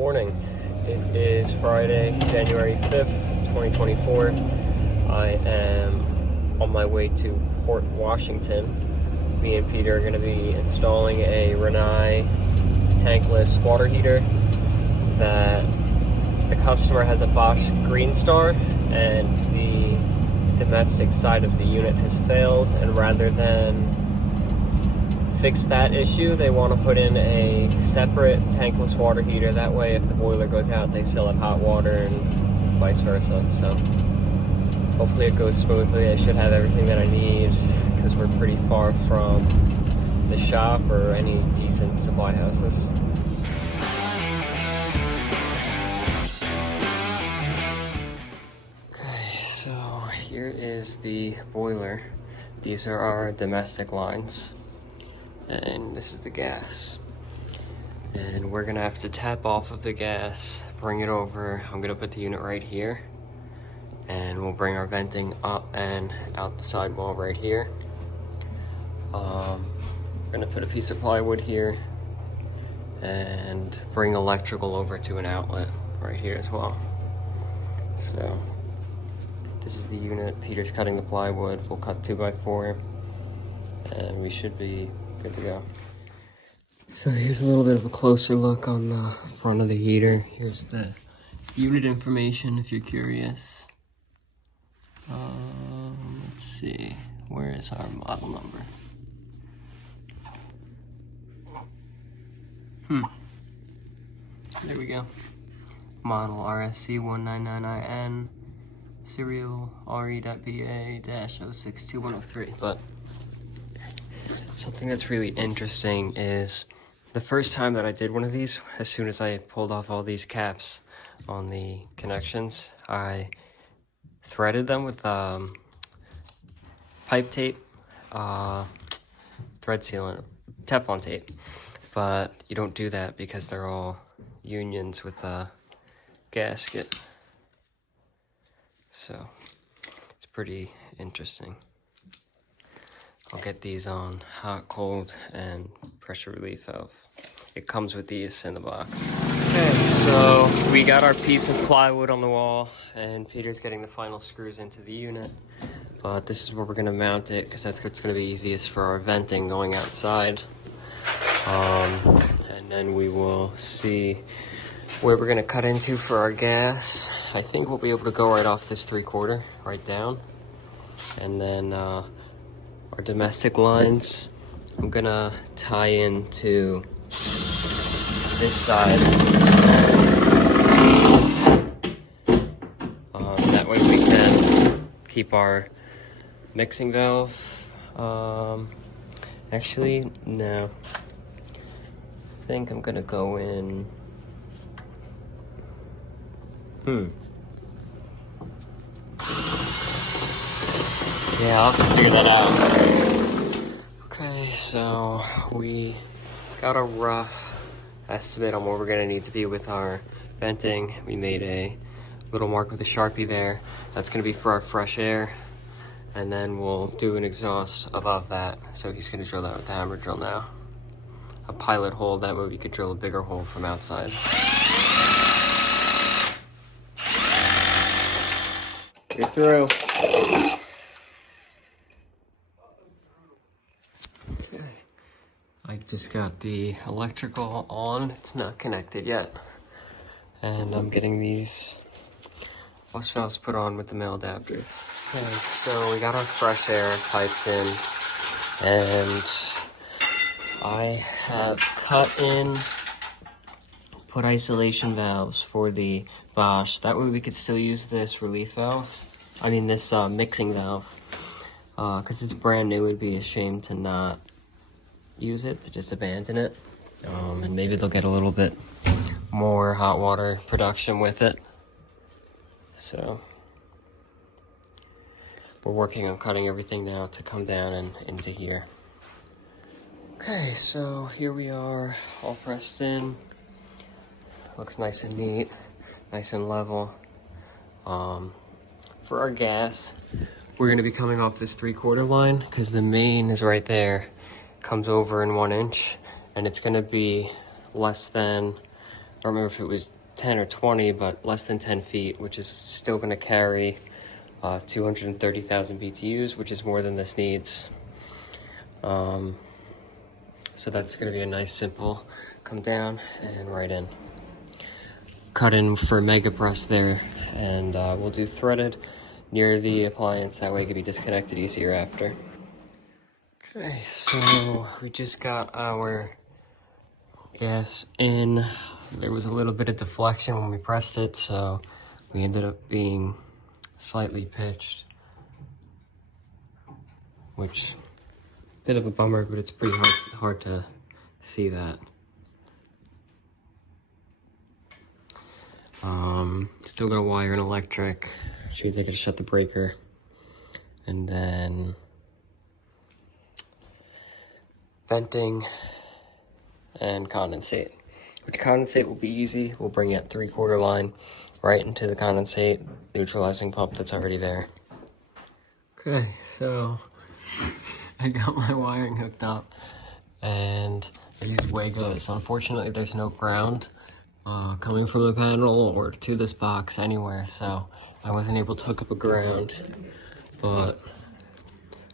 morning. It is Friday, January 5th, 2024. I am on my way to Port Washington. Me and Peter are going to be installing a Rinnai tankless water heater that the customer has a Bosch Green Star, and the domestic side of the unit has failed, and rather than fix that issue, they want to put in a separate tankless water heater. That way, if the boiler goes out, they still have hot water, and vice versa. So hopefully it goes smoothly. I should have everything that I need because we're pretty far from the shop or any decent supply houses. Okay, so here is the boiler. These are our domestic lines. And this is the gas. And we're gonna have to tap off of the gas, bring it over. I'm gonna put the unit right here. And we'll bring our venting up and out the sidewall right here. We're gonna put a piece of plywood here and bring electrical over to an outlet right here as well. So this is the unit. Peter's cutting the plywood. We'll cut 2x4 and we should be good to go. So here's a little bit of a closer look on the front of the heater. Here's the unit information if you're curious. Let's see, where is our model number? There we go. Model RSC199IN, serial RE.BA-062103. But something that's really interesting is the first time that I did one of these, as soon as I pulled off all these caps on the connections, I threaded them with pipe tape, thread sealant, Teflon tape. But you don't do that because they're all unions with a gasket. So it's pretty interesting. I'll get these on hot, cold, and pressure relief valve. It comes with these in the box. Okay, so we got our piece of plywood on the wall, and Peter's getting the final screws into the unit. But this is where we're gonna mount it, because that's what's gonna be easiest for our venting going outside. And then we will see where we're gonna cut into for our gas. I think we'll be able to go right off this 3/4, right down. And then our domestic lines, I'm gonna tie into this side. That way we can keep our mixing valve. Actually, no. I think I'm gonna go in. Yeah, I'll have to figure that out. Okay, so we got a rough estimate on where we're gonna need to be with our venting. We made a little mark with a Sharpie there. That's gonna be for our fresh air. And then we'll do an exhaust above that. So he's gonna drill that with the hammer drill now. A pilot hole, that way we could drill a bigger hole from outside. You're through. Okay. I just got the electrical on. It's not connected yet. And I'm getting these flush valves put on with the male adapters. Okay, so we got our fresh air piped in, and I have put isolation valves for the Bosch. That way we could still use this relief valve. I mean this mixing valve. Because it's brand new, it'd be a shame to not use it, to just abandon it. And maybe they'll get a little bit more hot water production with it. So we're working on cutting everything now to come down and into here. Okay, so here we are, all pressed in. Looks nice and neat, nice and level. For our gas, we're gonna be coming off this 3/4 line because the main is right there, comes over in 1 inch, and it's gonna be less than don't remember if it was 10 or 20, but less than 10 feet, which is still going to carry 230,000 BTUs, which is more than this needs. So that's going to be a nice, simple come down and right in. Cut in for mega press there, and we'll do threaded near the appliance. That way it can be disconnected easier after. Okay, so we just got our gas in. There was a little bit of deflection when we pressed it, so we ended up being slightly pitched, which bit of a bummer, but it's pretty hard to see that. Still gonna wire an electric, which means I gotta shut the breaker, and then venting and condensate. With the condensate will be easy. We'll bring it 3/4 line right into the condensate neutralizing pump that's already there. Okay, so I got my wiring hooked up and I used Wago. So unfortunately there's no ground coming from the panel or to this box anywhere, so I wasn't able to hook up a ground, but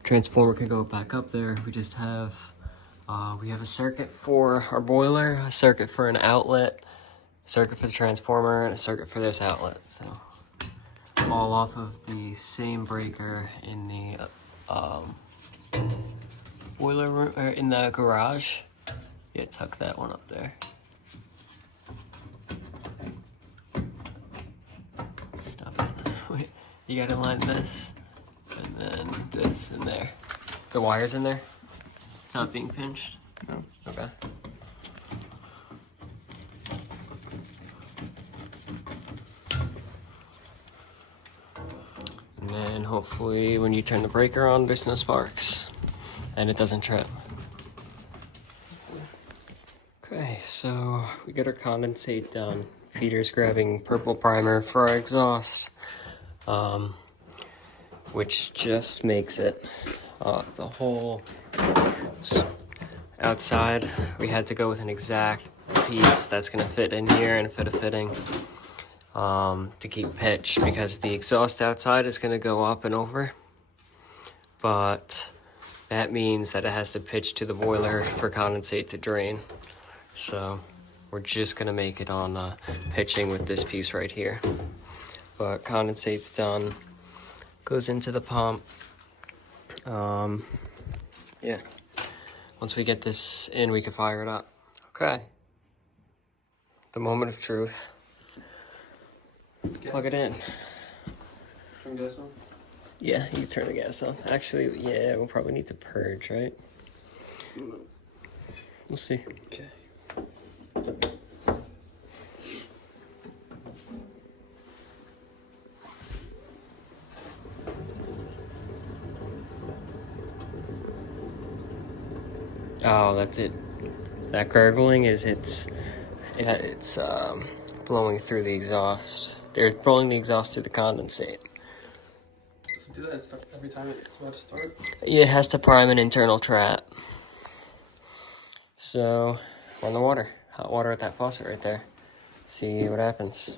transformer could go back up there. We just have we have a circuit for our boiler, a circuit for an outlet, a circuit for the transformer, and a circuit for this outlet. So all off of the same breaker in the boiler room, or in the garage. Yeah, tuck that one up there. Stop it. Wait, you gotta line this, and then this in there. The wire's in there? It's not being pinched? No. Okay. And then hopefully when you turn the breaker on, there's no sparks and it doesn't trip. Okay, so we got our condensate done. Peter's grabbing purple primer for our exhaust, which just makes it the whole outside. We had to go with an exact piece that's gonna fit in here and fit a fitting to keep pitch, because the exhaust outside is gonna go up and over, but that means that it has to pitch to the boiler for condensate to drain. So we're just gonna make it on pitching with this piece right here. But condensate's done, goes into the pump. Yeah, once we get this in, we can fire it up. Okay, the moment of truth. Plug it in. Turn gas on? Yeah, you turn the gas on. Actually, yeah, we'll probably need to purge, right? We'll see. Okay. Oh, that's it. That gurgling is it's blowing through the exhaust. They're blowing the exhaust through the condensate. Does it do that every time it's about to start? Yeah, it has to prime an internal trap. So, run the water. Hot water at that faucet right there. See what happens.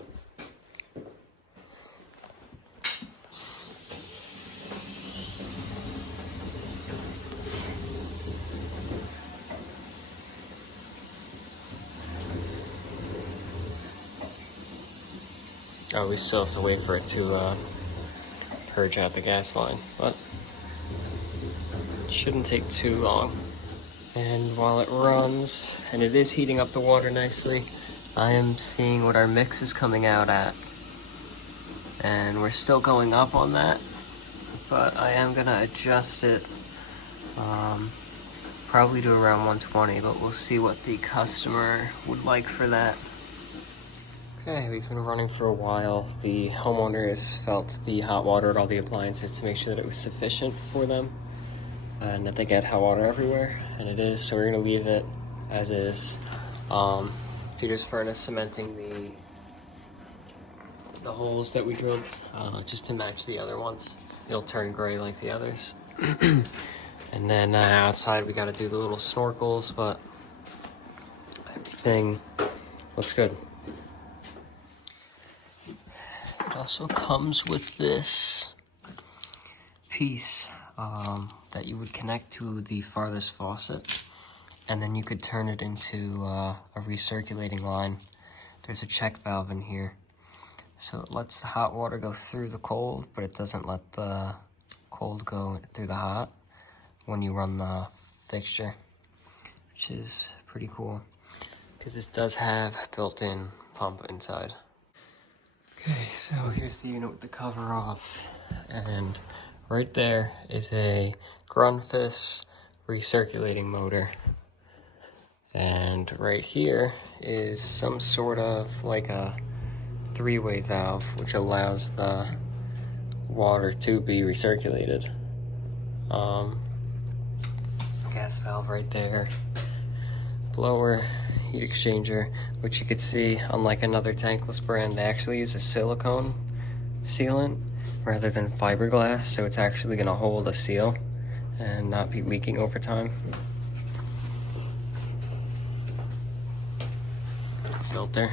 Oh, we still have to wait for it to purge out the gas line, but it shouldn't take too long. And while it runs, and it is heating up the water nicely, I am seeing what our mix is coming out at. And we're still going up on that, but I am gonna adjust it probably to around 120, but we'll see what the customer would like for that. Okay, we've been running for a while. The homeowners felt the hot water at all the appliances to make sure that it was sufficient for them and that they get hot water everywhere, and it is, so we're gonna leave it as is. Peter's furnace cementing the holes that we drilled just to match the other ones. It'll turn gray like the others. And then outside we gotta do the little snorkels, but everything looks good. also comes with this piece that you would connect to the farthest faucet, and then you could turn it into a recirculating line. There's a check valve in here, so it lets the hot water go through the cold, but it doesn't let the cold go through the hot when you run the fixture, which is pretty cool because this does have built-in pump inside. Okay, so here's the unit with the cover off, and right there is a Grundfos recirculating motor. And right here is some sort of like a three-way valve, which allows the water to be recirculated. Gas valve right there. Blower, heat exchanger, which you could see, unlike another Tankless brand, they actually use a silicone sealant rather than fiberglass, so it's actually going to hold a seal and not be leaking over time. Filter.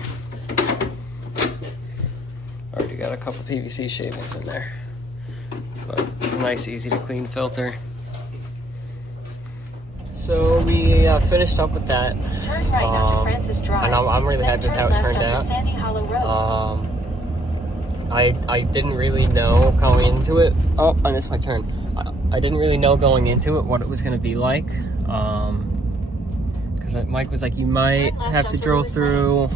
Already got a couple PVC shavings in there, but nice, easy to clean filter. So we finished up with that. Turn right onto Francis Drive. And I'm really happy with how it turned out. Sandy Hollow Road. I didn't really know going into it. Oh, I missed my turn. I didn't really know going into it what it was going to be like. Because Mike was like, you might have to drill through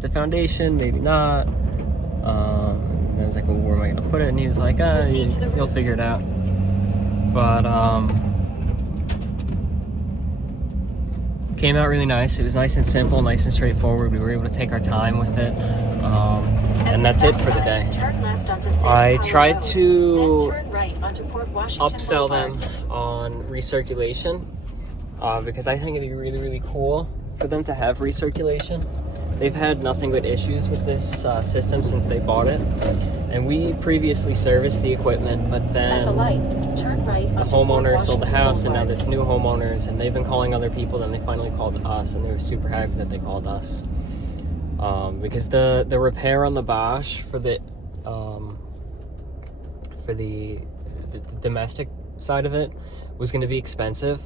the foundation, maybe not. And I was like, well, where am I going to put it? And he was like, you'll figure it out. But came out really nice. It was nice and simple, nice and straightforward. We were able to take our time with it. And that's it for the day. I tried to upsell them on recirculation because I think it'd be really, really cool for them to have recirculation. They've had nothing but issues with this system since they bought it. And we previously serviced the equipment, but then the homeowner sold the house, and now there's new homeowners, and they've been calling other people, then they finally called us, and they were super happy that they called us. Because the repair on the Bosch for the domestic side of it was going to be expensive.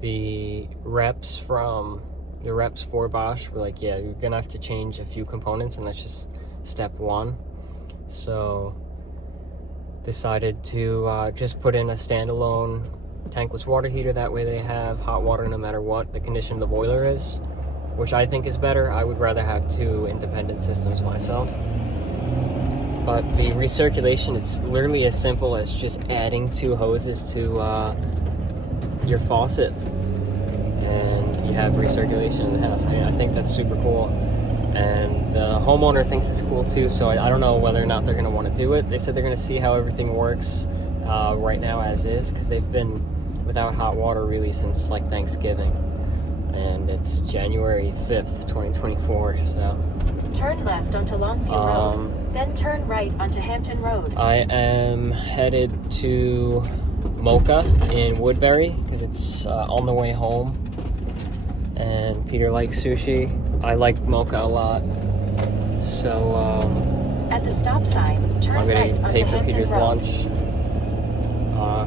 The reps for Bosch were like, yeah, you're gonna have to change a few components, and that's just step one. So decided to just put in a standalone tankless water heater. That way they have hot water no matter what the condition of the boiler is, which I think is better. I would rather have two independent systems myself. But the recirculation is literally as simple as just adding two hoses to your faucet, and you have recirculation in the house. I think that's super cool. And the homeowner thinks it's cool too, so I don't know whether or not they're going to want to do it. They said they're going to see how everything works right now as is, because they've been without hot water really since like Thanksgiving. And it's January 5th, 2024, so... Turn left onto Longview Road, then turn right onto Hampton Road. I am headed to Mocha in Woodbury, because it's on the way home. And Peter likes sushi. I like Mocha a lot. So, at the stop sign, turn I'm right going to onto pay for Hampton Peter's Road. lunch,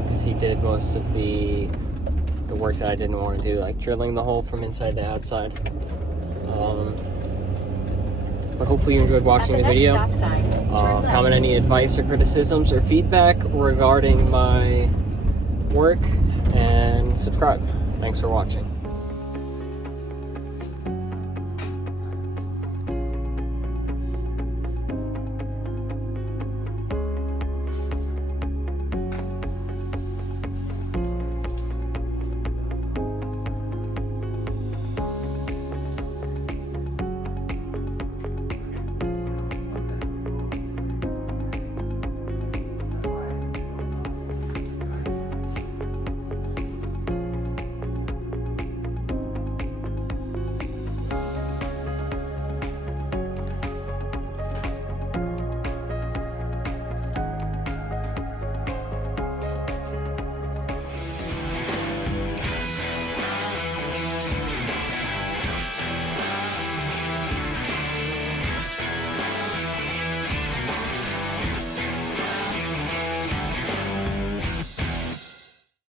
because he did most of the work that I didn't want to do, like drilling the hole from inside to outside. But hopefully you enjoyed watching the video. Stop sign, Comment any advice or criticisms or feedback regarding my work, and subscribe. Thanks for watching.